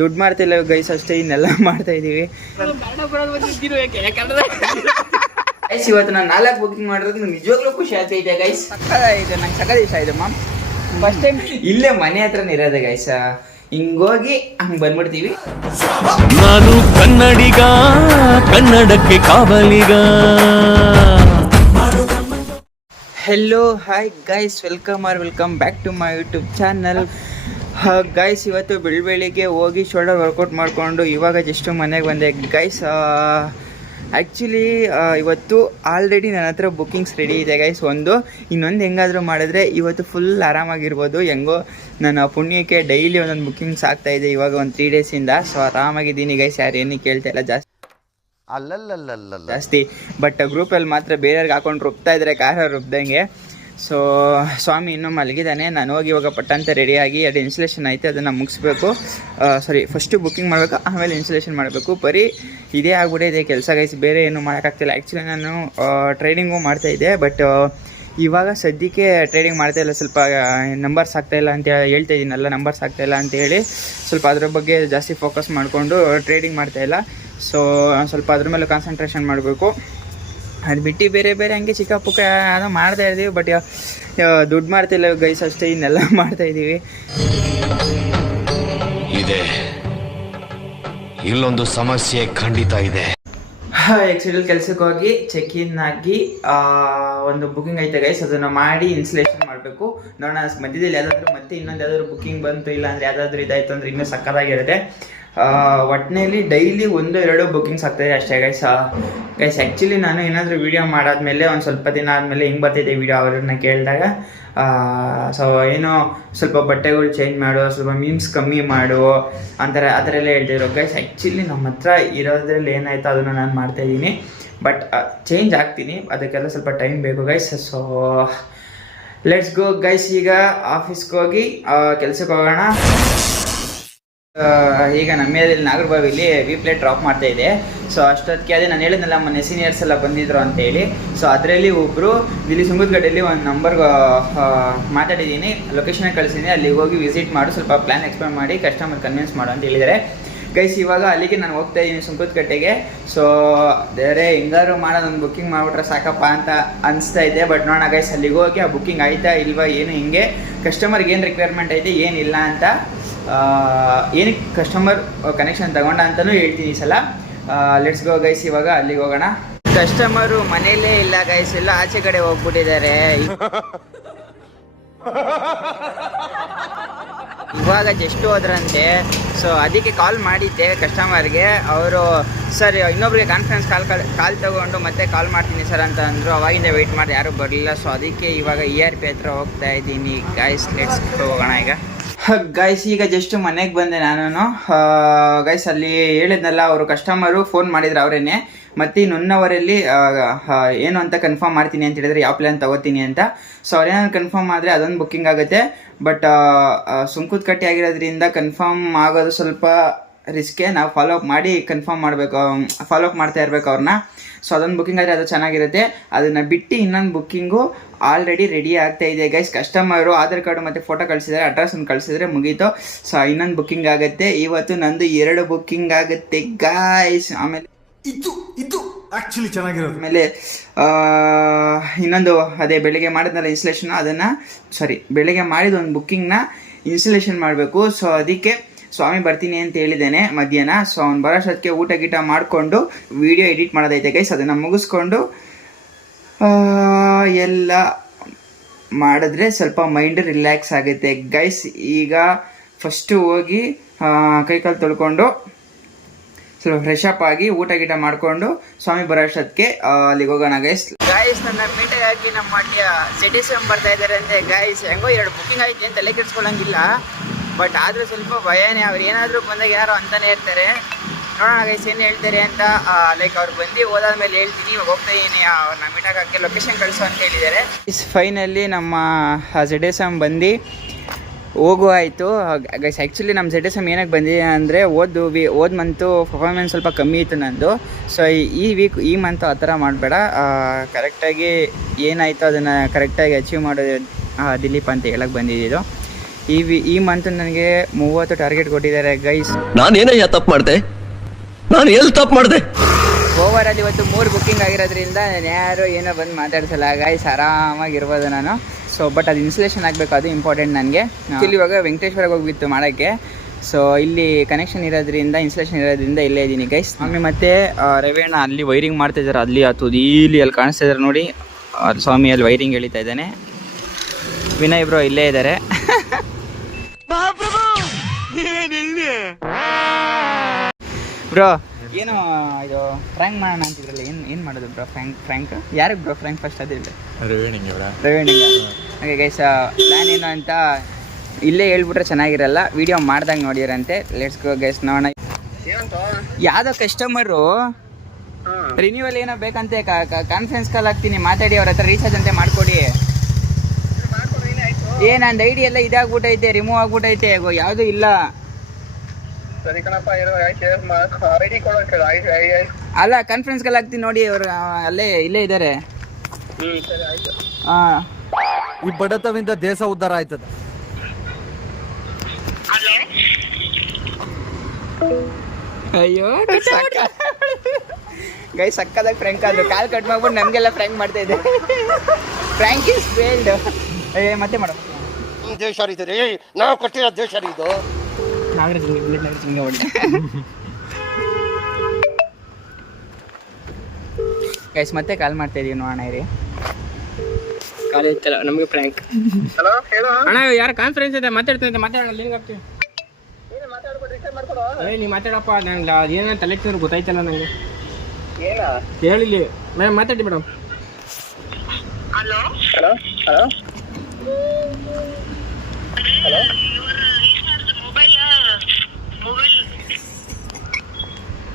ದುಡ್ಡು ಮಾಡ್ತಿಲ್ಲ ಗೈಸ್ ಅಷ್ಟೇ, ಇನ್ನೆಲ್ಲ ಮಾಡ್ತಾ ಇದೀವಿ. ಗೈಸ್ ಇವತ್ತು ನಾನು 4 ಬುಕಿಂಗ್ ಮಾಡಿರೋದು ನಿಜವಾಗ್ಲೂ ಖುಷಿ ಆಗ್ತೈತೆ ಗೈಸ್. ಇದೆ ನಂಗೆ ಸಕತ್ ಇಷ್ಟ ಆಯ್ತು ಮ್ಯಾಮ್. ಫಸ್ಟ್ ಟೈಮ್ ಇಲ್ಲೇ ಮನೆ ಹತ್ರನೇ ಇರೋದೆ ಗೈಸ್. ಹಿಂಗೋಗಿ ಹಂಗೆ ಬಂದ್ಬಿಡ್ತೀವಿ. ನಾನು ಕನ್ನಡಿಗ, ಕನ್ನಡಕ್ಕೆ ಕಾವಲಿಗ. Hello hi guys, welcome back to my YouTube channel. Guys ಇವತ್ತು ಬೆಳಿಗ್ಗೆ ಹೋಗಿ ಶೋಲ್ಡರ್ ವರ್ಕೌಟ್ ಮಾಡಿಕೊಂಡು ಇವಾಗ ಜಸ್ಟ್ ಮನೆಗೆ ಬಂದೆ ಗೈಸ್. ಆ್ಯಕ್ಚುಲಿ ಇವತ್ತು ಆಲ್ರೆಡಿ ನನ್ನ ಹತ್ರ ಬುಕ್ಕಿಂಗ್ಸ್ ರೆಡಿ ಇದೆ ಗೈಸ್. ಇನ್ನೊಂದು ಹೆಂಗಾದರೂ ಮಾಡಿದ್ರೆ ಇವತ್ತು ಫುಲ್ ಆರಾಮಾಗಿರ್ಬೋದು. ಹೆಂಗೋ ನನ್ನ ಪುಣ್ಯಕ್ಕೆ ಡೈಲಿ ಒಂದೊಂದು ಬುಕ್ಕಿಂಗ್ಸ್ ಆಗ್ತಾಯಿದೆ ಇವಾಗ ಒಂದು 3 ಡೇಸಿಂದ. ಸೊ ಆರಾಮಾಗಿದ್ದೀನಿ ಗೈಸ್, ಯಾರು ಏನೂ ಕೇಳ್ತಾ ಇಲ್ಲ ಜಾಸ್ತಿ. ಬಟ್ ಗ್ರೂಪಲ್ಲಿ ಮಾತ್ರ ಬೇರೆಯವ್ರಿಗೆ ಹಾಕೊಂಡು ರುಬ್ತಾ ಇದ್ದಾರೆ, ಖಾರ ರುಬ್ದಂಗೆ. ಸೊ ಸ್ವಾಮಿ ಇನ್ನೂ ಮಲಗಿದ್ದಾನೆ. ನಾನು ಹೋಗಿ ಇವಾಗ ಪಟ್ಟಂತ ರೆಡಿಯಾಗಿ ಅದು ಇನ್ಸ್ಟಲೇಷನ್ ಐತೆ, ಅದನ್ನು ಮುಗಿಸ್ಬೇಕು. ಫಸ್ಟು ಬುಕ್ಕಿಂಗ್ ಮಾಡಬೇಕು, ಆಮೇಲೆ ಇನ್ಸ್ಟಲೇಷನ್ ಮಾಡಬೇಕು. ಬರೀ ಇದೇ ಆಗ್ಬಿಟ್ಟಿದೆ ಕೆಲಸ ಗೈಸ್, ಬೇರೆ ಏನೂ ಮಾಡೋಕ್ಕಾಗ್ತಿಲ್ಲ. ಆ್ಯಕ್ಚುಲಿ ನಾನು ಟ್ರೇಡಿಂಗು ಮಾಡ್ತಾಯಿದ್ದೆ, ಬಟ್ ಇವಾಗ ಸದ್ಯಕ್ಕೆ ಟ್ರೇಡಿಂಗ್ ಮಾಡ್ತಾಯಿಲ್ಲ. ಸ್ವಲ್ಪ ನಂಬರ್ಸ್ ಆಗ್ತಾಯಿಲ್ಲ ಅಂತ ಹೇಳ್ತಾ ಇದ್ದೀನಲ್ಲ, ನಂಬರ್ಸ್ ಆಗ್ತಾಯಿಲ್ಲ ಅಂತೇಳಿ ಸ್ವಲ್ಪ ಅದ್ರ ಬಗ್ಗೆ ಜಾಸ್ತಿ ಫೋಕಸ್ ಮಾಡಿಕೊಂಡು ಟ್ರೇಡಿಂಗ್ ಮಾಡ್ತಾಯಿಲ್ಲ. ಸೊ ಸ್ವಲ್ಪ ಅದ್ರ ಮೇಲೆ ಕಾನ್ಸಂಟ್ರೇಷನ್ ಮಾಡಬೇಕು. ಅದು ಬಿಟ್ಟು ಬೇರೆ ಹಂಗೆ ಚಿಕ್ಕ ಪುಕ್ಕ ಏನೋ ಮಾಡ್ತಾ ಇದ್ದೀವಿ. ಬಟ್ ದುಡ್ಡು ಮಾಡ್ತಿಲ್ಲ ಗೈಸ್ ಅಷ್ಟೇ, ಇನ್ನೆಲ್ಲ ಮಾಡ್ತಾಯಿದ್ದೀವಿ. ಇಲ್ಲೊಂದು ಸಮಸ್ಯೆ ಖಂಡಿತ ಇದೆ. ಎಕ್ಸಿಡಲ್ ಕೆಲಸಕ್ಕೆ ಹೋಗಿ ಚೆಕ್ ಇನ್ ಆಗಿ ಒಂದು ಬುಕ್ಕಿಂಗ್ ಐತೆ ಗೈಸ್, ಅದನ್ನು ಮಾಡಿ ಇನ್ಸ್ಟಲೇಷನ್ ಮಾಡಬೇಕು. ನೋಡೋಣ ಮಧ್ಯದಲ್ಲಿ ಯಾವುದಾದ್ರೂ ಮತ್ತೆ ಇನ್ನೊಂದು ಯಾವ್ದಾದ್ರು ಬುಕ್ಕಿಂಗ್ ಬಂತು, ಇಲ್ಲ ಅಂದರೆ ಯಾವುದಾದ್ರೂ ಇದಾಯಿತು ಅಂದರೆ ಇನ್ನೂ ಸಕ್ಕತ್ತಾಗಿರುತ್ತೆ. ಒಟ್ಟಿನಲ್ಲಿ ಡೈಲಿ 1-2 ಬುಕ್ಕಿಂಗ್ಸ್ ಆಗ್ತಾಯಿದೆ ಅಷ್ಟೇ ಗೈಸ್. ಆ್ಯಕ್ಚುಲಿ ನಾನು ಏನಾದರೂ ವೀಡಿಯೋ ಮಾಡಾದ್ಮೇಲೆ ಒಂದು ಸ್ವಲ್ಪ ದಿನ ಆದಮೇಲೆ ಹೆಂಗೆ ಬರ್ತಿದೆ ವೀಡಿಯೋ ಅವ್ರನ್ನ ಕೇಳಿದಾಗ, ಸೊ ಏನೋ ಸ್ವಲ್ಪ ಬಟ್ಟೆಗಳು ಚೇಂಜ್ ಮಾಡು, ಸ್ವಲ್ಪ ಮೀಮ್ಸ್ ಕಮ್ಮಿ ಮಾಡು ಆ ಥರ ಎಲ್ಲ ಹೇಳ್ತಿದ್ರು ಗೈಸ್. ಆ್ಯಕ್ಚುಲಿ ನಮ್ಮ ಹತ್ರ ಇರೋದ್ರಲ್ಲಿ ಏನಾಯ್ತು ಅದನ್ನು ನಾನು ಮಾಡ್ತಾಯಿದ್ದೀನಿ. ಬಟ್ ಚೇಂಜ್ ಆಗ್ತೀನಿ, ಅದಕ್ಕೆಲ್ಲ ಸ್ವಲ್ಪ ಟೈಮ್ ಬೇಕು guys. So let's go guys. ಈಗ ಆಫೀಸ್ಗೆ ಹೋಗಿ ಕೆಲ್ಸಕ್ಕೆ ಹೋಗೋಣ. ಈಗ ನಮ್ಮ ಮೇದಲ್ಲಿ ನಾಗರಬಾವಿಲಿ ವಿ-ಪ್ಲೇಟ್ ಡ್ರಾಪ್ ಮಾಡ್ತಾ ಇದೆ. ಸೊ ಅಷ್ಟೊತ್ತಿಗೆ ಅದೇ ನಾನು ಹೇಳಿದ್ನಲ್ಲ ಮೊನ್ನೆ ಸೀನಿಯರ್ಸ್ ಎಲ್ಲ ಬಂದಿದ್ರು ಅಂತೇಳಿ. ಸೊ ಅದರಲ್ಲಿ ಒಬ್ಬರು ಇಲ್ಲಿ ಸುಂಗದಗಡ್ಡೆಯಲ್ಲಿ ಒಂದು ನಂಬರ್ಗೆ ಮಾತಾಡಿದ್ದೀನಿ, ಲೊಕೇಶನ್ ಕಳಿಸಿದ್ದೀನಿ, ಅಲ್ಲಿಗೆ ಹೋಗಿ ವಿಸಿಟ್ ಮಾಡು, ಸ್ವಲ್ಪ ಪ್ಲ್ಯಾನ್ ಎಕ್ಸ್ಪ್ಲೇನ್ ಮಾಡಿ ಕಸ್ಟಮರ್ ಕನ್ವಿನ್ಸ್ ಮಾಡು ಅಂತ ಹೇಳಿದ್ದಾರೆ ಗೈಸ್. ಇವಾಗ ಅಲ್ಲಿಗೆ ನಾನು ಹೋಗ್ತಾ ಇದ್ದೀನಿ ಸುಂಕದಕಟ್ಟೆಗೆ. ಸೊ ಬೇರೆ ಹೆಂಗಾದ್ರು ಮಾಡೋದು ಒಂದು ಬುಕ್ಕಿಂಗ್ ಮಾಡಿಬಿಟ್ರೆ ಸಾಕಪ್ಪ ಅಂತ ಅನಿಸ್ತಾ ಇದೆ. ಬಟ್ ನೋಡೋಣ ಗೈಸ್, ಅಲ್ಲಿಗೆ ಹೋಗಿ ಆ ಬುಕ್ಕಿಂಗ್ ಆಯ್ತಾ ಇಲ್ವಾ, ಏನು ಹಿಂಗೆ ಕಸ್ಟಮರ್ಗೆ ಏನು ರಿಕ್ವೈರ್ಮೆಂಟ್ ಐತೆ ಏನಿಲ್ಲ ಅಂತ, ಏನಕ್ಕೆ ಕಸ್ಟಮರ್ ಕನೆಕ್ಷನ್ ತಗೊಂಡ ಅಂತಲೂ ಹೇಳ್ತೀನಿ ಈ ಸಲ. ಲೆಟ್ಸ್ ಗೋ ಗೈಸ್, ಇವಾಗ ಅಲ್ಲಿಗೆ ಹೋಗೋಣ. ಕಸ್ಟಮರು ಮನೇಲೇ ಇಲ್ಲ ಗೈಸ್, ಎಲ್ಲ ಆಚೆ ಕಡೆ ಹೋಗ್ಬಿಟ್ಟಿದ್ದಾರೆ. ಇವಾಗ ಜಸ್ಟ್ ಹೋದ್ರಂತೆ. ಸೊ ಅದಕ್ಕೆ ಕಾಲ್ ಮಾಡಿದ್ದೆ ಕಸ್ಟಮರ್ಗೆ. ಅವರು ಸರ್ ಇನ್ನೊಬ್ರಿಗೆ ಕಾನ್ಫರೆನ್ಸ್ ಕಾಲ್ ತಗೊಂಡು ಮತ್ತೆ ಕಾಲ್ ಮಾಡ್ತೀನಿ ಸರ್ ಅಂತ ಅಂದರು. ಅವಾಗಿಂದ ವೆಯ್ಟ್ ಮಾಡಿ ಯಾರೂ ಬರಲಿಲ್ಲ. ಸೊ ಅದಕ್ಕೆ ಇವಾಗ ERP ಹತ್ರ ಹೋಗ್ತಾ ಇದ್ದೀನಿ ಗೈಸ್. ಲೆಟ್ಸ್ ಹೋಗೋಣ ಈಗ ಗೈಸ್. ಈಗ ಜಸ್ಟ್ ಮನೆಗೆ ಬಂದೆ ನಾನು ಗೈಸ್. ಅಲ್ಲಿ ಹೇಳಿದ್ನಲ್ಲ, ಅವರು ಕಸ್ಟಮರು ಫೋನ್ ಮಾಡಿದ್ರು ಅವರೇನೆ. ಮತ್ತು ಇನ್ನು 1 ಅವರಲ್ಲಿ ಏನು ಅಂತ ಕನ್ಫರ್ಮ್ ಮಾಡ್ತೀನಿ ಅಂತ ಹೇಳಿದ್ರೆ, ಯಾವ ಪ್ಲ್ಯಾನ್ ತೊಗೋತೀನಿ ಅಂತ. ಸೊ ಅವ್ರೇನಾದ್ರು ಕನ್ಫರ್ಮ್ ಆದರೆ ಅದೊಂದು ಬುಕ್ಕಿಂಗ್ ಆಗುತ್ತೆ. ಬಟ್ ಸುಂಕದಕಟ್ಟೆ ಆಗಿರೋದ್ರಿಂದ ಕನ್ಫರ್ಮ್ ಆಗೋದು ಸ್ವಲ್ಪ ರಿಸ್ಕೆ. ನಾವು ಫಾಲೋ ಅಪ್ ಮಾಡಿ ಕನ್ಫರ್ಮ್ ಮಾಡಬೇಕು, ಫಾಲೋ ಅಪ್ ಮಾಡ್ತಾ ಇರಬೇಕು ಅವ್ರನ್ನ. ಸೊ ಅದೊಂದು ಬುಕ್ಕಿಂಗ್ ಆದರೆ ಅದು ಚೆನ್ನಾಗಿರುತ್ತೆ. ಅದನ್ನು ಬಿಟ್ಟು ಇನ್ನೊಂದು ಬುಕ್ಕಿಂಗು ಆಲ್ರೆಡಿ ರೆಡಿ ಆಗ್ತಾ ಇದೆ ಗೈಸ್. ಕಸ್ಟಮರು ಆಧಾರ್ ಕಾರ್ಡು ಮತ್ತು ಫೋಟೋ ಕಳಿಸಿದ್ದಾರೆ, ಅಡ್ರೆಸ್ ಒಂದು ಕಳಿಸಿದ್ರೆ ಮುಗೀತು. ಸೊ ಇನ್ನೊಂದು ಬುಕ್ಕಿಂಗ್ ಆಗುತ್ತೆ. ಇವತ್ತು ನಂದು 2 ಬುಕ್ಕಿಂಗ್ ಆಗುತ್ತೆ ಗೈಸ್. ಆಮೇಲೆ ಇದು ಆ್ಯಕ್ಚುಲಿ ಚೆನ್ನಾಗಿರೋದು. ಆಮೇಲೆ ಇನ್ನೊಂದು ಅದೇ ಬೆಳಿಗ್ಗೆ ಮಾಡಿದ್ನಲ್ಲ ಇನ್ಸ್ಟಲೇಷನ್, ಅದನ್ನು ಬೆಳಿಗ್ಗೆ ಮಾಡಿದ ಒಂದು ಬುಕ್ಕಿಂಗ್ನ ಇನ್ಸ್ಟಲೇಷನ್ ಮಾಡಬೇಕು. ಸೊ ಅದಕ್ಕೆ ಸ್ವಾಮಿ ಬರ್ತೀನಿ ಅಂತ ಹೇಳಿದ್ದೇನೆ ಮಧ್ಯಾಹ್ನ. ಸೊ ಅವ್ನು ಬರೋಷ್ಟೊತ್ತಿಗೆ ಊಟ ಗೀಟ ಮಾಡಿಕೊಂಡು ವಿಡಿಯೋ ಎಡಿಟ್ ಮಾಡೋದೈತೆ ಗೈಸ್. ಅದನ್ನು ಮುಗಿಸ್ಕೊಂಡು ಎಲ್ಲ ಮಾಡಿದ್ರೆ ಸ್ವಲ್ಪ ಮೈಂಡ್ ರಿಲ್ಯಾಕ್ಸ್ ಆಗುತ್ತೆ ಗೈಸ್. ಈಗ ಫಸ್ಟು ಹೋಗಿ ಕೈಕಾಲು ತೊಳ್ಕೊಂಡು ಸ್ವಲ್ಪ ಫ್ರೆಶ್ ಅಪ್ ಆಗಿ ಊಟ ಗೀಟ ಮಾಡಿಕೊಂಡು ಸ್ವಾಮಿ ಬರೋಷ್ಟೊತ್ತಿಗೆ ಅಲ್ಲಿಗೆ ಹೋಗೋಣ ಗೈಸ್. ನನ್ನ ಮೀಟಿಗೆ ಹಾಕಿ ನಮ್ಮ ಮಂಡ್ಯ ZSM ಬರ್ತಾ ಇದ್ದಾರೆ ಅಂತೆ ಗೈಸ್. ಹೆಂಗೋ 2 ಬುಕ್ಕಿಂಗ್ ಆಯ್ತು ಅಂತ ತಲೆ ಕೆಡ್ಸ್ಕೊಳ್ಳೋಂಗಿಲ್ಲ. ಬಟ್ ಆದರೂ ಸ್ವಲ್ಪ ಭಯನೇ, ಅವ್ರು ಏನಾದರೂ ಬಂದಾಗ ಯಾರೋ ಅಂತಾನೆ ಇರ್ತಾರೆ. ನೋಡೋಣ ಗೈಸ್ ಏನು ಹೇಳ್ತಾರೆ ಅಂತ. ಲೈಕ್ ಅವ್ರು ಬಂದು ಹೋದಾದ್ಮೇಲೆ ಹೇಳ್ತೀನಿ. ಇವಾಗ ಹೋಗ್ತಾ ಇದ್ದೀನಿ, ಅವ್ರನ್ನ ಮೀಟಾಗಿ ಹಾಕಿ ಲೊಕೇಶನ್ ಕಳಿಸೋ ಅಂತ ಹೇಳಿದ್ದಾರೆ. ಫೈನಲಿ ನಮ್ಮ ZSM ಬಂದು ಹೋಗು ಆಯಿತು ಗೈಸ್. ಆ್ಯಕ್ಚುಲಿ ನಮ್ಮ ZSM ಏನಕ್ಕೆ ಬಂದಿದೆ ಅಂದರೆ, ಹೋದ ಮಂತು ಪರ್ಫಾರ್ಮೆನ್ಸ್ ಸ್ವಲ್ಪ ಕಮ್ಮಿ ಇತ್ತು ನಂದು. ಸೊ ಈ ಮಂತು ಆ ಥರ ಮಾಡಬೇಡ, ಕರೆಕ್ಟಾಗಿ ಏನಾಯಿತು ಅದನ್ನು ಕರೆಕ್ಟಾಗಿ ಅಚೀವ್ ಮಾಡೋದು ದಿಲೀಪ್ ಅಂತ ಹೇಳಕ್ಕೆ ಬಂದಿದ್ದು. ಈ ಮಂತ್ ನನಗೆ 30 ಟಾರ್ಗೆಟ್ ಕೊಟ್ಟಿದ್ದಾರೆ ಗೈಸ್. ನಾನೇನಯ್ಯ ತಪ್ಪು ಮಾಡಿದೆ, ನಾನು ಎಲ್ಲಿ ತಪ್ಪು ಮಾಡಿದೆ? ಓವರಲ್ಲಿ ಇವತ್ತು 3 ಬುಕ್ಕಿಂಗ್ ಆಗಿರೋದ್ರಿಂದ ಯಾರು ಏನೋ ಬಂದು ಮಾತಾಡ್ಸಲ್ಲ ಗೈಸ್, ಆರಾಮಾಗಿರ್ಬೋದು ನಾನು. ಸೊ ಬಟ್ ಅದು ಇನ್ಸ್ಟಲೇಷನ್ ಆಗಬೇಕು, ಅದು ಇಂಪಾರ್ಟೆಂಟ್ ನನಗೆ. ಇಲ್ಲಿ ಇವಾಗ ವೆಂಕಟೇಶ್ವರಗೆ ಹೋಗ್ಬಿತ್ತು ಮಾಡೋಕ್ಕೆ. ಸೊ ಇಲ್ಲಿ ಕನೆಕ್ಷನ್ ಇರೋದ್ರಿಂದ, ಇನ್ಸ್ಟಲೇಷನ್ ಇರೋದ್ರಿಂದ ಇಲ್ಲೇ ಇದ್ದೀನಿ ಗೈಸ್. ಸ್ವಾಮಿ ಮತ್ತು ರವಿಯಣ್ಣ ಅಲ್ಲಿ ವೈರಿಂಗ್ ಮಾಡ್ತಾಯಿದ್ದಾರೆ, ಅಲ್ಲಿ ಆ ತುದೀಲಿ ಅಲ್ಲಿ ಕಾಣಿಸ್ತಾ ಇದ್ದಾರೆ ನೋಡಿ. ಸ್ವಾಮಿ ಅಲ್ಲಿ ವೈರಿಂಗ್ ಎಳಿತಾ ಇದ್ದಾನೆ. ವಿನಯ್ ಬ್ರೋ ಇಲ್ಲೇ ಇದ್ದಾರೆ. ಬ್ರೋ ಏನು ಇದು ಫ್ರ್ಯಾಂಕ್ ಮಾಡೋಣ ಅಂತಿದ್ರಲ್ಲ, ಏನು ಮಾಡೋದು ಬ್ರೋ? ಫ್ರ್ಯಾಂಕ್ ಯಾರಿಗೆ ಬ್ರೋ ಫ್ರ್ಯಾಂಕ್ ಫಸ್ಟ್ ಅದಿಲ್ಲ? ರವಿಯಣ್ಣಿಗೆ. ಹಾಗೆ ಗೈಸ್ ಪ್ಲ್ಯಾನ್ ಏನು ಅಂತ ಇಲ್ಲೇ ಹೇಳ್ಬಿಟ್ರೆ ಚೆನ್ನಾಗಿರಲ್ಲ, ವಿಡಿಯೋ ಮಾಡ್ದಂಗೆ ನೋಡಿರಂತೆ. ಲೆಟ್ಸ್ ಗೋ ಗೈಸ್, ನೋಡೋಣ. ಯಾವುದೋ ಕಸ್ಟಮರು ರಿನ್ಯೂವಲ್ ಏನೋ ಬೇಕಂತೆ, ಕಾನ್ಫರೆನ್ಸ್ ಕಾಲ್ ಹಾಕ್ತೀನಿ, ಮಾತಾಡಿ ಅವ್ರ ಹತ್ರ ರೀಚಾರ್ಜ್ ಅಂತೆ ಮಾಡಿಕೊಡಿ. ನಂದು ಐಡಿ ಎಲ್ಲ ಇದಾಗ್ಬಿಟ್ಟೈತೆ, ರಿಮೂವ್ ಆಗ್ಬಿಟ್ಟೈತೆ, ಯಾವುದೂ ಇಲ್ಲ. ಅಲ್ಲ ಕಾನ್ಫರೆನ್ಸ್ ಕಾಲ್ ಹಾಕ್ತೀನಿ ನೋಡಿ, ಅವ್ರು ಇಲ್ಲೇ ಇದ್ದಾರೆ. ಹಾಂ, ಈ ಬಡತವಿಂದ ದೇಶ ಉದ್ಧಾರ ಆಯ್ತದ. ಅಯ್ಯೋ ಗೈ ಸಕ್ಕದಾಗ ಫ್ರ್ಯಾಂಕ್ ಆದ್ರು, ಕಾಲ್ ಕಟ್ ಮಾಡ್ಬಿಟ್ಟು ನಮಗೆಲ್ಲ ಫ್ರ್ಯಾಂಕ್ ಮಾಡ್ತಾ ಇದೆ. Frank is failed. ಮತ್ತೆ ಮಾಡೋ ದೇಶ ರೀ, ನಾವು ಕೊಟ್ಟಿರೋ ದೇಶ ಇದು. ಗೈಸ್ ಮತ್ತೆ ಕಾಲ್ ಮಾಡ್ತಾ ಇದೀವಿ, ನೋಡೋಣ ಇರಿ. ಕಾಲ್ ಇತ್ತಲ್ಲ ನಮಗೆ ಫ್ರ್ಯಾಂಕ್. ಹಲೋ ಹೇಳು ಅಣ್ಣ, ಯಾರ ಕಾನ್ಫರೆನ್ಸ್ ಇದೆ, ಮಾತಾಡ್ತಾ ಮಾತಾಡೋಣ, ಲಿಂಕ್ ಹಾಕ್ತೀವಿ. ನೀವು ಮಾತಾಡಪ್ಪ, ನಂಗೆ ಅದೇನೋ ತಲೆ ಗೊತ್ತಾಯ್ತಲ್ಲ ನನಗೆ. ಹೇಳಿಲ್ಲ ಮೇಡಮ್, ಮಾತಾಡಿ madam. Hello hello hello hello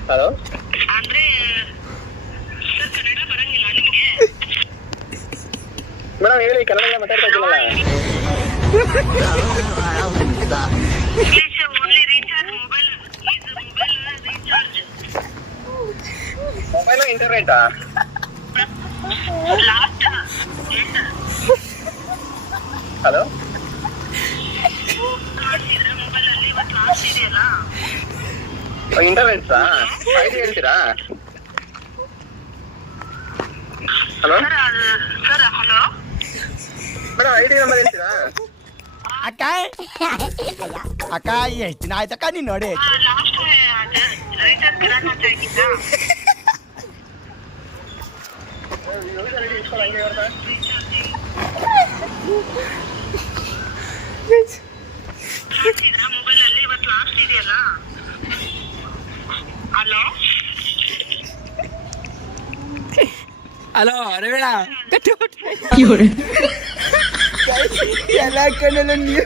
hello madam ಹೇಳಿ, ಕನ್ನಡ ಮಾತಾಡ್ತಾ ಇದ್ದೀನಲ್ಲ. ಮೊಬೈಲ್ ಇಂಟರ್ನೆಟಾ? ಹಲೋ ಇಂಟರ್ನೆಟ್ಸಾ? ಐಡಿ ಹೇಳ್ತೀರಾ? ಹಲೋ ಮೇಡಮ್, ಐಡಿ ನಂಬರ್ ಹೇಳ್ತೀರಾ? ಅಕ್ಕ ಎಷ್ಟು ದಿನ ಆಯ್ತಕ್ಕ ನೀನು ನೋಡಿ. ಹಲೋ ರವಿಣ, ಎಲ್ಲ ಕಣ್ಣಲ್ಲ ನೀರು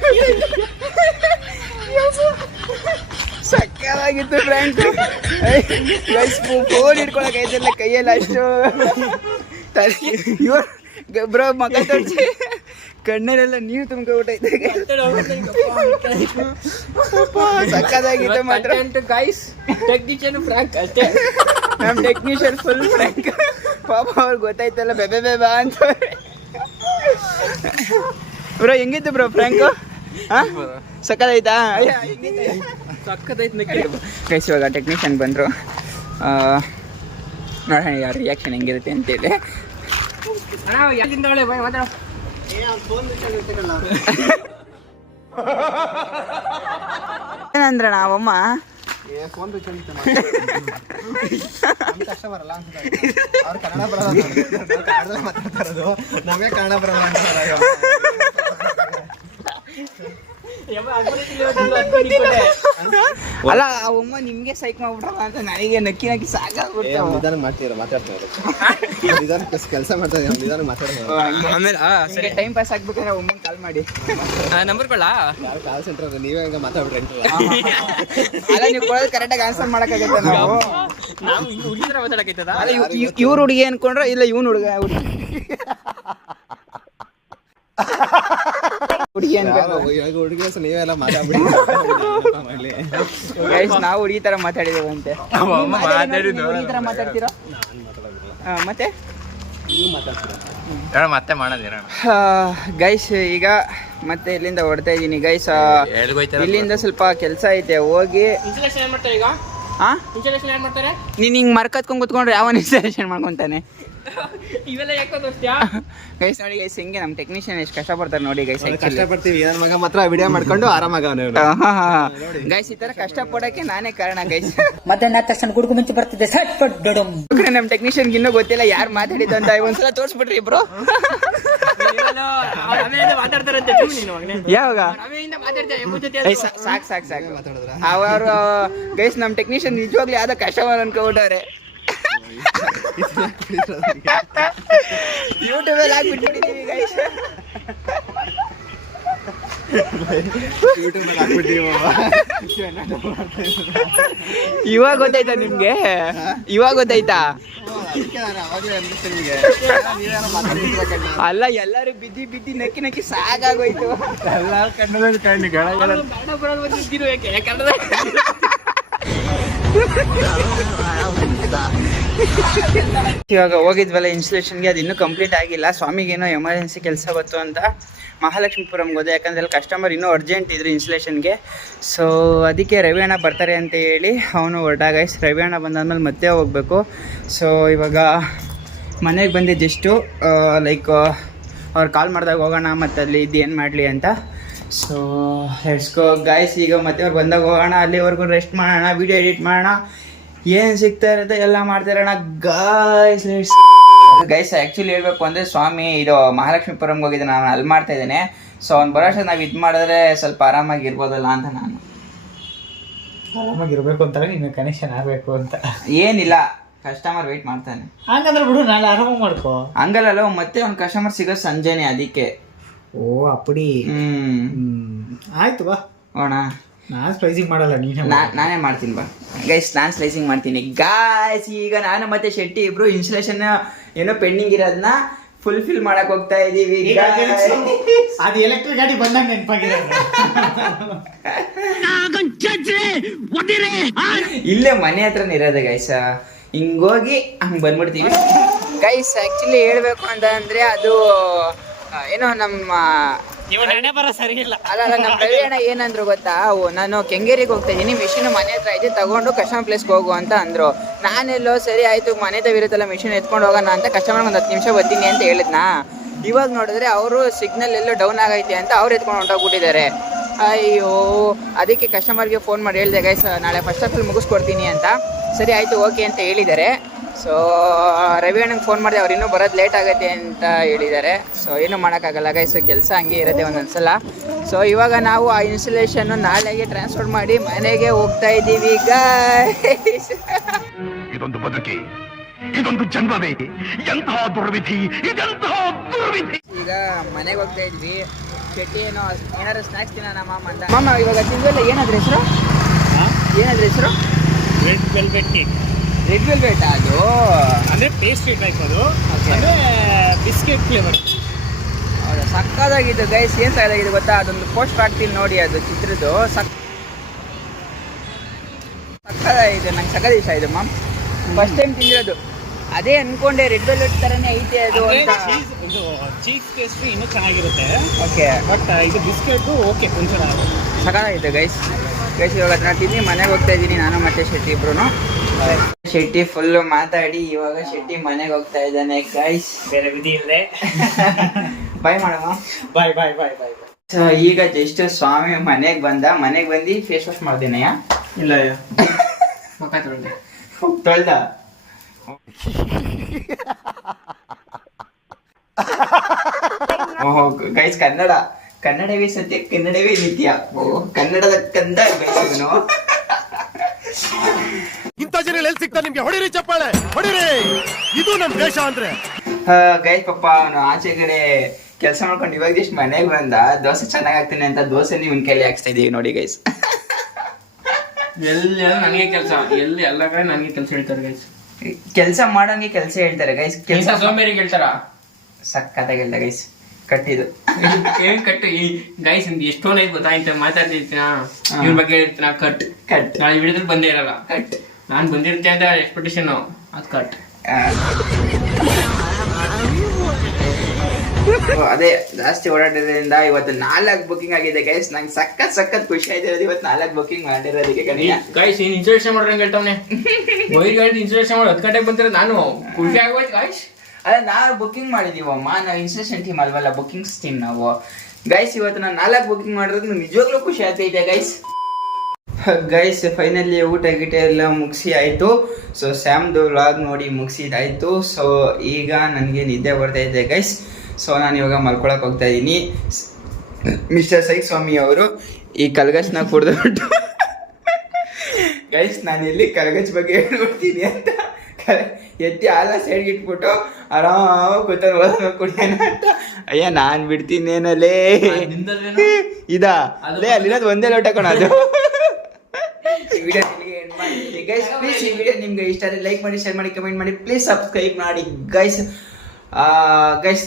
ಸಕ್ಕತ್ತಾಗಿತ್ತು ಫ್ರ್ಯಾಂಕ್. ಫೋನ್ ಹಿಡ್ಕೊಳಕ್ ಐತಲ್ಲ ಕೈಯಲ್ಲಿ, ಅಷ್ಟು ಇವ್ರು ಬ್ರೋ ಮಗ ತೋರಿಸಿ ಕಣ್ಣಲ್ಲೆಲ್ಲ ನೀರು ತುಂಬ್ಕೊಬಿಟ್ಟೈತೆ. ಸಕ್ಕತ್ತಾಗಿತ್ತು ಮಾತ್ರ ಗೈಸ್. ಟೆಕ್ನಿಷಿಯನ್ ಫ್ರ್ಯಾಂಕ್ ಅಷ್ಟೇ, ನಮ್ಮ ಟೆಕ್ನಿಷಿಯನ್ ಫುಲ್ ಫ್ರ್ಯಾಂಕ್. ಪಾಪ ಅವ್ರಿಗೆ ಗೊತ್ತಾಯ್ತಲ್ಲ ಬೆಬೆ ಬೆಬಾ ಅಂತ. ಬ್ರೋ ಹೆಂಗಿತ್ತು ಬ್ರೋ ಫ್ರ್ಯಾಂಕು? ಸಕ್ಕತ್ತಾಯ್ತಾ? ಸಕ್ಕತ್ತೈತೆ ಗೈಸ್. ಇವಾಗ ಟೆಕ್ನಿಷಿಯನ್ ಬಂದರು, ನೋಡೋಣ ಯಾರು ರಿಯಾಕ್ಷನ್ ಹೆಂಗಿರುತ್ತೆ ಅಂತೇಳಿ. ಏನಂದ್ರಣ ಅವಮ್ಮ? ಕಷ್ಟ ಬರಲ್ಲ ಅವ್ರು ಕನ್ನಡ ಬರಲ್ಲ, ಮಾತಾಡ್ತಾ ಇರೋದು ನಮಗೆ ಕನ್ನಡ ಬರಲ್ಲ ಅಂತಾರೆ. ಅಲ್ಲ ಅವಮ್ಮ ನಿಮ್ಗೆ ಸೈಕ್ ಮಾಡ್ಬಿಟ್ರಲ್ಲ ಅಂತ ನನಗೆ ನಕ್ಕಿ ನಕ್ಕಿ ಸಾಕಾಗ್ಬಿಟ್ಟು. ನಿಧಾನ ಮಾಡ್ತೀರ, ಮಾತಾಡ್ತಾ ಇರೋದು ನಿಧಾನ ಕೆಲಸ ಮಾಡ್ತಾ ಇದ್ದೀವಿ, ನಿಧಾನ ಮಾತಾಡೋದು. ಆಮೇಲೆ ಟೈಮ್ ಪಾಸ್ ಆಗ್ಬೇಕಾದ್ರೆ ಒಮ್ಮೆ ಕಾಲ್ ಮಾಡಿ ನಂಬರ್ ಕೊಡ. ಯಾರು ಕಾಲ್ ಸೆಂಟರ್ ನೀವೇ ಹಂಗ ಮಾತಾಡ್ಬಿಟ್ರೆ ಅಲ್ಲ ನೀವು ಕೊಡೋದು ಕರೆಕ್ಟಾಗಿ ಆನ್ಸರ್ ಮಾಡೋಕ್ಕಾಗತ್ತೆ. ನಾವು ಹುಡುಗಿರ ಮಾತಾಡಕೈತದ? ಇವ್ರು ಹುಡುಗಿ ಅನ್ಕೊಂಡ್ರೆ ಇಲ್ಲ ಇವನು ಹುಡುಗಿ ಹುಡುಗಿ ನೀವೆಲ್ಲ ಮಾತಾಡ್ಬಿಡಿ. ನಾವು ಹುಡುಗಿ ತರ ಮಾತಾಡಿದೇವಂತೆ. ಹುಡುಗಿ ತರ ಮಾತಾಡ್ತೀರಾ? ಮತ್ತೆ ಮತ್ತೆ ಮಾಡೋದು ಗೈಸ್ ಈಗ ಮತ್ತೆ ಇಲ್ಲಿಂದ ಹೊಡ್ತಾ ಇದ್ದೀನಿ ಗೈಸ್. ಇಲ್ಲಿಂದ ಸ್ವಲ್ಪ ಕೆಲಸ ಐತೆ, ಹೋಗಿ ನೀನು ಹಿಂಗೆ ಮರ್ಕತ್ಕೊಂಡು ಕುತ್ಕೊಂಡ್ರೆ ಯಾವ ಇನ್ಸ್ಟಾಲೇಷನ್ ಮಾಡ್ಕೊತಾನೆ ಇವೆಲ್ಲ ಯಾಕೋ ದೋಸ್ತ್ಯಾ ಗೈಸ್. ನೋಡಿ ಗೈಸ್ ಹಿಂಗೆ ನಮ್ಮ ಟೆಕ್ನಿಷಿಯನ್ ಎಷ್ಟು ಕಷ್ಟಪಡ್ತಾರೆ ನೋಡಿ ಗೈಸ್. ಕಷ್ಟಪಡ್ತೀವಿ, ನನ್ನ ಮಗ ಮಾತ್ರ ವಿಡಿಯೋ ಮಾಡ್ಕೊಂಡು ಆರಾಮಾಗ ಗೈಸ್ ಈ ತರ ಕಷ್ಟಪಡಕ್ಕೆ ನಾನೇ ಕಾರಣ ಗೈಸ್. ಮಧ್ಯಾಹ್ನ ತಕ್ಷಣ ಗುಡುಗು ಮಿಂಚು ಬರ್ತಿದೆ ನಮ್ಮ ಟೆಕ್ನಿಷಿಯನ್ಗೆ ಇನ್ನೂ ಗೊತ್ತಿಲ್ಲ ಯಾರು ಮಾತಾಡಿದ್ದು ಅಂತ. ಒಂದ್ಸಲ ತೋರಿಸ್ಬಿಟ್ರಿ ಇಬ್ರು. ಮಾತಾಡ್ತಾರಂತೆ ಯಾವಾಗ ಸಾಕು ಸಾಕು ಸಾಕು ಅವರು ಗೈಸ್. ನಮ್ಮ ಟೆಕ್ನಿಷಿಯನ್ ನಿಜವಾಗ್ಲೂ ಯಾವ್ದೋ ಕಸ್ಟಮರ್ ಅನ್ಕೊಬಿಟ್ಟವ್ರೆ. ಯೂಟ್ಯೂಬಲ್ಲಿ ಹಾಕ್ಬಿಟ್ಬಿಟ್ಟಿದ್ದೀವಿ ಗೈಸ್. ಇವಾಗ ಗೊತ್ತಾಯ್ತಾ ನಿಮ್ಗೆ? ಇವಾಗ ಗೊತ್ತಾಯ್ತಾ? ಅಲ್ಲ ಎಲ್ಲರೂ ಬಿದ್ದಿ ಬಿದ್ದಿ ನಕ್ಕಿ ನಕ್ಕಿ ಸಾಕಾಗೋಯ್ತು. ಇವಾಗ ಹೋಗಿದ್ವಲ್ಲ ಇನ್ಸ್ಟಾಲೇಷನ್ಗೆ, ಅದು ಇನ್ನೂ ಕಂಪ್ಲೀಟ್ ಆಗಿಲ್ಲ. ಸ್ವಾಮಿಗೇನೋ ಎಮರ್ಜೆನ್ಸಿ ಕೆಲಸ ಬಂತು ಅಂತ ಮಹಾಲಕ್ಷ್ಮೀಪುರಂಗೆ ಹೋದೆ. ಯಾಕಂದ್ರೆ ಅಲ್ಲಿ ಕಸ್ಟಮರ್ ಇನ್ನೂ ಅರ್ಜೆಂಟ್ ಇದ್ರು ಇನ್ಸ್ಟಾಲೇಷನ್ಗೆ. ಸೊ ಅದಕ್ಕೆ ರವಿ ಅಣ್ಣ ಬರ್ತಾರೆ ಅಂತ ಹೇಳಿ ಅವನು ಹೊರಟ ಗೈಸ್. ರವಿ ಅಣ್ಣ ಬಂದಾದ್ಮೇಲೆ ಮತ್ತೆ ಹೋಗಬೇಕು. ಸೊ ಇವಾಗ ಮನೆಗೆ ಬಂದೆ ಜಸ್ಟು ಲೈಕ್ ಅವ್ರು ಕಾಲ್ ಮಾಡಿದಾಗ ಹೋಗೋಣ ಮತ್ತು ಅಲ್ಲಿ ಇದು ಏನು ಮಾಡಲಿ ಅಂತ. So let's go guys. ಈಗ ಮತ್ತೆ ಅವ್ರು ಬಂದಾಗ ಹೋಗೋಣ, ಅಲ್ಲಿವರೆಗೂ ರೆಸ್ಟ್ ಮಾಡೋಣ, ವೀಡಿಯೋ ಎಡಿಟ್ ಮಾಡೋಣ, ಏನು ಸಿಗ್ತಾ ಇರುತ್ತೆ ಎಲ್ಲ ಮಾಡ್ತಿರೋಣ ಗೈಸ್. Let's guys. ಆ್ಯಕ್ಚುಲಿ ಹೇಳ್ಬೇಕು ಅಂದರೆ ಸ್ವಾಮಿ ಇದು ಮಹಾಲಕ್ಷ್ಮೀಪುರಂಗೆ ಹೋಗಿದ್ದೆ, ನಾನು ಅಲ್ಲಿ ಮಾಡ್ತಾ ಇದ್ದೇನೆ. ಸೊ ಅವ್ನು ಬರೋಷ್ಟು ನಾವು ಇದು ಮಾಡಿದ್ರೆ ಸ್ವಲ್ಪ ಆರಾಮಾಗಿರ್ಬೋದಲ್ಲ ಅಂತ ನಾನು. ಆರಾಮಾಗಿರ್ಬೇಕು ಅಂತಾರೆ, ನೀನು ಕನೆಕ್ಷನ್ ಆಗಬೇಕು ಅಂತ ಏನಿಲ್ಲ, ಕಸ್ಟಮರ್ ವೆಯ್ಟ್ ಮಾಡ್ತಾನೆ. ಹಂಗಂದ್ರೆ ಬಿಡು, ನಾಳೆ ಆರಾಮ ಮಾಡ್ಕೋ. ಹಂಗಲ್ಲ ಮತ್ತೆ ಒಂದು ಕಸ್ಟಮರ್ ಸಿಗೋದು ಸಂಜೆನೆ, ಅದಕ್ಕೆ. ಓ ಅಪ್ಪಡಿ. ಆಯ್ತು ಬಾ ಹೋಣ. ನಾನು ಸ್ಲೈಸಿಂಗ್ ಮಾಡಲ್ಲ, ನಾನೇ ಮಾಡ್ತೀನಿ ಬಾ ಗೈಸ್. ನಾನು ಸ್ಲೈಸಿಂಗ್ ಮಾಡ್ತೀನಿ ಗಾಯ್ಸ್. ಈಗ ನಾನು ಮತ್ತೆ ಶೆಟ್ಟಿ ಇಬ್ರು ಇನ್ಸ್ಟಾಲೇಷನ್ ಏನೋ ಪೆಂಡಿಂಗ್ ಇರೋದನ್ನ ಫುಲ್ಫಿಲ್ ಮಾಡಕ್ ಹೋಗ್ತಾ ಇದೀವಿ. ಅದು ಎಲೆಕ್ಟ್ರಿಕ್ ಗಾಡಿ ಬಂದಾಗ ನೆನಪಾಗಿದೆ. ಇಲ್ಲೇ ಮನೆ ಹತ್ರನೇ ಇರೋದು ಗೈಸ್. ಹಿಂಗೋಗಿ ಹಂಗೆ ಬಂದ್ಬಿಡ್ತೀವಿ ಗೈಸ್. ಆ್ಯಕ್ಚುಲಿ ಹೇಳ್ಬೇಕು ಅಂತ ಅಂದರೆ ಅದು ಏನೋ ನಮ್ಮ ಸರಿ ಇಲ್ಲ. ಅಲ್ಲ ನಮ್ಮ ರವಿ ಅಣ್ಣ ಏನಂದ್ರು ಗೊತ್ತಾ, ನಾನು ಕೆಂಗೇರಿಗೆ ಹೋಗ್ತಾ ಇದ್ದೀನಿ, ಮಿಷಿನ್ ಮನೆ ಹತ್ರ ಇದೆ, ತಗೊಂಡು ಕಸ್ಟಮರ್ ಪ್ಲೇಸ್ಗೆ ಹೋಗು ಅಂತ ಅಂದರು. ನಾನೆಲ್ಲೋ ಸರಿ ಆಯಿತು, ಮನೆ ಇರುತ್ತಲ್ಲ ಮಿಷಿನ್ ಎತ್ಕೊಂಡು ಹೋಗೋಣ ಅಂತ ಕಸ್ಟಮರ್ಗೆ ಒಂದು 10 ನಿಮಿಷ ಬರ್ತೀನಿ ಅಂತ ಹೇಳಿದ್ನಾ. ಇವಾಗ ನೋಡಿದ್ರೆ ಅವರು ಸಿಗ್ನಲ್ ಎಲ್ಲೋ ಡೌನ್ ಆಗೈತೆ ಅಂತ ಅವ್ರು ಎತ್ಕೊಂಡು ಹೊಂಟೋಗ್ಬಿಟ್ಟಿದ್ದಾರೆ. ಅಯ್ಯೋ, ಅದಕ್ಕೆ ಕಸ್ಟಮರ್ಗೆ ಫೋನ್ ಮಾಡಿ ಹೇಳಿದೆ ಗೈಸ್, ನಾಳೆ ಫಸ್ಟ್ ಆಫ್ ಆಲ್ ಮುಗಿಸ್ಕೊಡ್ತೀನಿ ಅಂತ. ಸರಿ ಆಯಿತು ಓಕೆ ಅಂತ ಹೇಳಿದ್ದಾರೆ. ಸೊ ರವಿ ಅಣ್ಣಂಗೆ ಫೋನ್ ಮಾಡಿದೆ, ಅವ್ರು ಇನ್ನೂ ಬರೋದು ಲೇಟ್ ಆಗುತ್ತೆ ಅಂತ ಹೇಳಿದ್ದಾರೆ. ಸೊ ಏನೂ ಮಾಡೋಕ್ಕಾಗಲ್ಲ ಗೈಸ್, ಕೆಲಸ ಹಂಗೆ ಇರುತ್ತೆ ಒಂದೊಂದು ಸಲ. ಸೊ ಇವಾಗ ನಾವು ಆ ಇನ್ಸ್ಟಾಲೇಷನ್ನು ನಾಳೆಗೆ ಟ್ರಾನ್ಸ್ಫರ್ ಮಾಡಿ ಮನೆಗೆ ಹೋಗ್ತಾ ಇದ್ದೀವಿ ಗೈಸ್. ಇದೊಂದು ಬದುಕಿ, ಇದೊಂದು ಜನ್ಮವೇ, ಎಂತಹ ದುರ್ವಿಧಿ, ಇದೆಂತಹ ದುರ್ವಿಧಿ. ಈಗ ಮನೆಗೆ ಹೋಗ್ತಾ ಇದ್ವಿ. ಶೆಟ್ಟಿ ಏನೋ ಏನಾದ್ರು ಸ್ನ್ಯಾಕ್ಸ್ ತಿನ್ನೋಣ ಮಾಮ ಅಂತ. ಮಾಮ ಇವಾಗ ತಿಂದ್ವಲ್ಲ, ಏನಾದ್ರು ಹೆಸರು? ಏನಾದ್ರು ಹೆಸರು? Red velvet cake. Red velvet ಅದು ಅಂದರೆ ಪೇಸ್ಟ್ರಿ ಟೈಪ್ ಅದು, ಅಂದರೆ ಬಿಸ್ಕೆಟ್ ಫ್ಲೇವರ್. ಹೌದಾ, ಸಕ್ಕದಾಗಿದ್ದು ಗೈಸ್. ಏನು ಸಕ್ಕದಾಗಿದೆ ಗೊತ್ತಾ, ಅದೊಂದು ಪೋಸ್ಟ್ ಹಾಕ್ತೀನಿ ನೋಡಿ, ಅದು ಚಿತ್ರದ್ದು ಸಕ್ಕದಾಗಿದೆ. ನಂಗೆ ಸಕ್ಕದ ಇಷ್ಟ ಇದು ಮಾಮ್. ಫಸ್ಟ್ ಟೈಮ್ ತಿಂದಿರೋದು, ಅದೇ ಅನ್ಕೊಂಡೆ ರೆಡ್ ವೆಲ್ವೆಟ್ ಥರನೇ ಐತೆ ಅದು ಅಂತ. ಇದು ಚೀಸ್ ಪೇಸ್ಟ್ರಿ ಇನ್ನೂ ಚೆನ್ನಾಗಿರುತ್ತೆ. ಓಕೆ, ಬಟ್ ಇದು ಬಿಸ್ಕೆಟು ಓಕೆ ಕೊಂಚ ಸಕ್ಕದಾಗಿದೆ ಗೈಸ್. ಇವಾಗ ನಾನು ತಿಂದು ಮನೆಗೆ ಹೋಗ್ತಾ ಇದ್ದೀನಿ, ನಾನು ಮತ್ತೆ ಶೆಟ್ಟಿ ಇಬ್ರು. ಶೆಟ್ಟಿ ಫುಲ್ಲು ಮಾತಾಡಿ ಇವಾಗ ಶೆಟ್ಟಿ ಮನೆಗೆ ಹೋಗ್ತಾ ಇದ್ದಾನೆ ಗೈಸ್. ಬೇರೆ ವಿಧಿ ಇಲ್ಲದೆ ಬಾಯ್ ಮಾಡಮ್ಮ. ಬಾಯ್ ಬಾಯ್ ಬಾಯ್ ಬಾಯ್. ಸೊ ಈಗ ಜಸ್ಟ್ ಸ್ವಾಮಿ ಮನೆಗೆ ಬಂದು ಫೇಸ್ ವಾಶ್ ಮಾಡ್ದೇನಯ್ಯ? ಇಲ್ಲ ತೊಳ್ದ. ಓಹೋ ಗೈಸ್, ಕನ್ನಡವೇ ಸತ್ಯ, ಕನ್ನಡವೇ ನಿತ್ಯ. ಕನ್ನಡದ ಕಂದ ಗೈಸ್ ಇವನು. ಇಂಥ ಜನ ಎಲ್ಲಿ ಸಿಗ್ತಾರೆ ನಿಮ್ಗೆ? ಹೊಡಿರಿ ಚಪ್ಪಾಳೆ, ಹೊಡಿರಿ. ಇದು ನಮ್ ದೇಶ ಅಂದ್ರೆ. ಗೈಸ್ ಪಾಪ ಅವನು ಆಚೆ ಕಡೆ ಕೆಲಸ ಮಾಡ್ಕೊಂಡು ಇವಾಗ ಜಸ್ಟ್ ಮನೆಗೆ ಬಂದ. ದೋಸೆ ಚೆನ್ನಾಗಿ ಆಗ್ತಾನೆ ಅಂತ ದೋಸೆ ಇವನ್ ಕೈಲಿ ಹಾಕ್ಸ್ತಾ ಇದೀವಿ ನೋಡಿ ಗೈಸ್. ಎಲ್ಲಿ ನನಗೆ ಕೆಲಸ, ಎಲ್ಲಿ ಎಲ್ಲ ಕಡೆ ನನಗೆ ಕೆಲಸ ಹೇಳ್ತಾರೆ ಗೈಸ್. ಕೆಲಸ ಮಾಡೋಂಗೆ ಕೆಲಸ ಹೇಳ್ತಾರೆ ಗೈಸ್. ಕೆಲಸ ಸೋಂಬೇರಿಗೆ ಹೇಳ್ತಾರ. ಸಕ್ಕತ್ತಾಗಿಲ್ಲ ಗೈಸ್. ಕಟ್ಟಿದು ಏನ್ ಕಟ್ಟು ಈ ಗೈಸ್ ಎಷ್ಟೊಂದು ಐದು ಗೊತ್ತಾಯ್ತು, ಮಾತಾಡ್ತಿರ್ತೀನ ಇವ್ರ ಬಗ್ಗೆ ಹೇಳ್ತೀನ. ಕಟ್ ಕಟ್ ನಾಳೆ ವಿಡಿಯೋದಲ್ಲಿ ಬಂದೇ ಇರಲ್ಲ. ಕಟ್ ನಾನು ಬಂದಿರ್ತೇನೆ ಅಂತ ಎಕ್ಸ್ಪೆಕ್ಟೇಷನ್, ಅದು ಕಟ್. ಅದೇ ಜಾಸ್ತಿ ಓಡಾಡಿರೋದ್ರಿಂದ ಇವತ್ತು 4 ಬುಕಿಂಗ್ ಆಗಿದೆ ಗೈಸ್. ನಂಗೆ ಸಖತ್ ಖುಷಿ ಆಯ್ತಿರೋದು ಇವತ್ತು 4 ಬುಕಿಂಗ್ ಮಾಡಿರೋದಕ್ಕೆ ಕಣಿಯ. ಗಾಯ್ಸ್ ಇನ್ ಇನ್ಸ್ಟಾಲೇಷನ್ ಮಾಡ್ರಂಗೆ ಹೇಳ್ತಾವನೆ. ವೈರ್ ಗಾಡಿ ಇನ್ಸ್ಟಾಲೇಷನ್ ಮಾಡಿ 10 ಗಂಟೆಗೆ ಬಂದಿರೋದು ನಾನು ಖುಷಿ ಆಗೋಯ್ತು ಗಾಯ್ಸ್. ಅಲ್ಲ ನಾವು ಬುಕಿಂಗ್ ಮಾಡಿದೀವಮ್ಮ, ನಾವು ಇನ್ಸ್ಟೇಷನ್ ಟೀಮ್ ಅಲ್ವಲ್ಲ, ಬುಕಿಂಗ್ಸ್ ಟೀಮ್ ನಾವು. ಗೈಸ್ ಇವತ್ತು ನಾನು 4 ಬುಕಿಂಗ್ ಮಾಡಿರೋದು ನಿಜವಾಗ್ಲೂ ಖುಷಿ ಆಗ್ತೈತೆ ಗೈಸ್. ಗೈಸ್ ಫೈನಲಿ ಊಟ ಗೀಟ ಎಲ್ಲ ಮುಗಿಸಿ ಆಯಿತು. ಸೊ ಸ್ಯಾಮ್ದು ವ್ಲಾಗ್ ನೋಡಿ ಮುಗಿಸಿದಾಯಿತು. ಸೊ ಈಗ ನನಗೆ ನಿದ್ದೆ ಬರ್ತೈತೆ ಗೈಸ್. ಸೊ ನಾನು ಇವಾಗ ಮಲ್ಕೊಳಕ್ಕೆ ಹೋಗ್ತಾ ಇದ್ದೀನಿ. ಮಿಸ್ಟರ್ ಸೈಕ್ ಸ್ವಾಮಿ ಅವರು ಈ ಕಲ್ಗಜ್ನ ಕುಡಿದ್ಬಿಟ್ಟು ಗೈಸ್ ನಾನು ಎಲ್ಲಿ ಕಲ್ಗಜ್ ಬಗ್ಗೆ ಹೇಳ್ಬಿಡ್ತೀನಿ ಅಂತ ಎತ್ತಿ ಹಾಲ ಸೈಡ್ಗೆ ಇಟ್ಬಿಟ್ಟು ಆರಾಮ ಕೂತ್ಕೊಂಡು ಕುಡಿಯೋಣ ಅಂತ. ಅಯ್ಯ ನಾನು ಬಿಡ್ತೀನೇನಲ್ಲೇ ಇದಾ ಅಲ್ಲೇ ಅಲ್ಲಿರೋದು ಒಂದೇ ಲೋಟ ಕಣೋದು. ಈ ವಿಡಿಯೋ ನಿಮಗೆ ಎಂಡ್ ಮಾಡಿದ್ದೀನಿ ಗೈಸ್. ಪ್ಲೀಸ್ ಈ ವಿಡಿಯೋ ನಿಮ್ಗೆ ಇಷ್ಟ ಆದರೆ ಲೈಕ್ ಮಾಡಿ, ಶೇರ್ ಮಾಡಿ, ಕಮೆಂಟ್ ಮಾಡಿ, ಪ್ಲೀಸ್ ಸಬ್ಸ್ಕ್ರೈಬ್ ಮಾಡಿ ಗೈಸ್.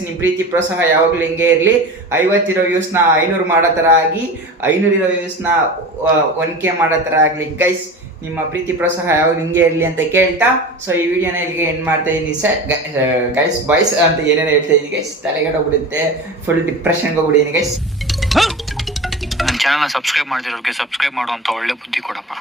ನಿಮ್ಮ ಪ್ರೀತಿ ಪ್ರೋತ್ಸಾಹ ಯಾವಾಗಲೂ ಹಿಂಗೆ ಇರಲಿ. 50 ಇರೋ ವ್ಯೂಸ್ನ 500 ಮಾಡೋ ಥರ ಆಗಿ, 500 ಇರೋ ವ್ಯೂಸ್ನ 1K ಮಾಡೋ ಥರ ಆಗಲಿ ಗೈಸ್. ನಿಮ್ಮ ಪ್ರೀತಿ ಪ್ರೋತ್ಸಾಹ ಯಾವಾಗ ಹಿಂಗೆ ಇರಲಿ ಅಂತ ಕೇಳ್ತಾ ಸೊ ಈ ವಿಡಿಯೋನ ಇಲ್ಲಿಗೆ ಎಂಡ್ ಮಾಡ್ತಾ ಇದ್ದೀನಿ ಸರ್ ಗೈಸ್. ಬಾಯ್ಸ್ ಅಂತ ಏನೇನೋ ಹೇಳ್ತಾ ಇದ್ದೀನಿ ಗೈಸ್, ತಲೆಗಡೆ ಹೋಗ್ಬಿಡುತ್ತೆ, ಫುಲ್ ಡಿಪ್ರೆಷನ್ಗೆ ಹೋಗ್ಬಿಟ್ಟಿದ್ದೀನಿ ಗೈಸ್. ನನ್ನ ಚಾನಲ್ನ ಸಬ್ಸ್ಕ್ರೈಬ್ ಮಾಡ್ತಿರೋರಿಗೆ ಸಬ್ಸ್ಕ್ರೈಬ್ ಮಾಡುವಂಥ ಒಳ್ಳೆ ಬುದ್ಧಿ ಕೊಡಪ್ಪ.